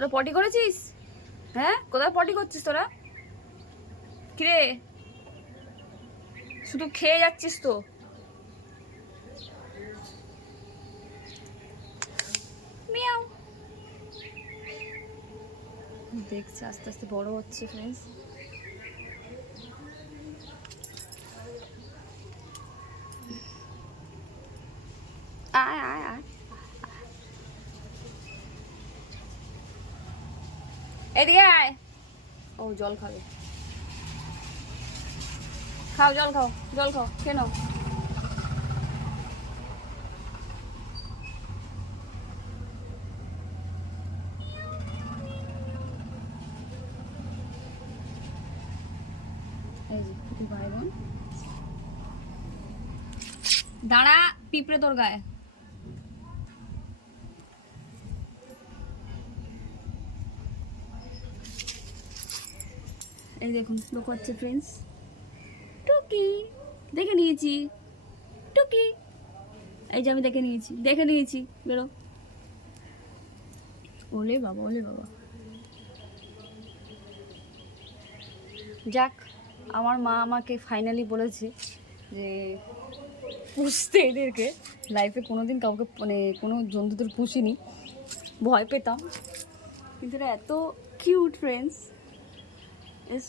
তোরা পটি করেছিস? হ্যাঁ, কোথায় পটি করছিস তোরা? কিরে, শুধু খেয়ে যাচ্ছিস তো। মিয়াও। দেখছি আস্তে আস্তে বড় হচ্ছে ফ্রেন্ডস। আয় আয় আয়, এদিকে আয়। ও জল খাবে, খাও জল খাও, জল খাও, কেন? এই যে দুই ভাই বোন। দাঁড়া, পিঁপড়ে তোর গায়ে। এই দেখুন লোক হচ্ছে ফ্রেন্ডস। টুকি দেখে নিয়েছি, টুকি এই যে আমি দেখে নিয়েছি, বেরো। ওলে বাবা, ওলে বাবা। যাক, আমার মা আমাকে ফাইনালি বলেছে যে পুষতে এদেরকে। লাইফে কোনোদিন কাউকে মানে কোনো জন্তুদের পুষিনি, ভয় পেতাম, কিন্তু এরা এত কিউট ফ্রেন্ডস। ইস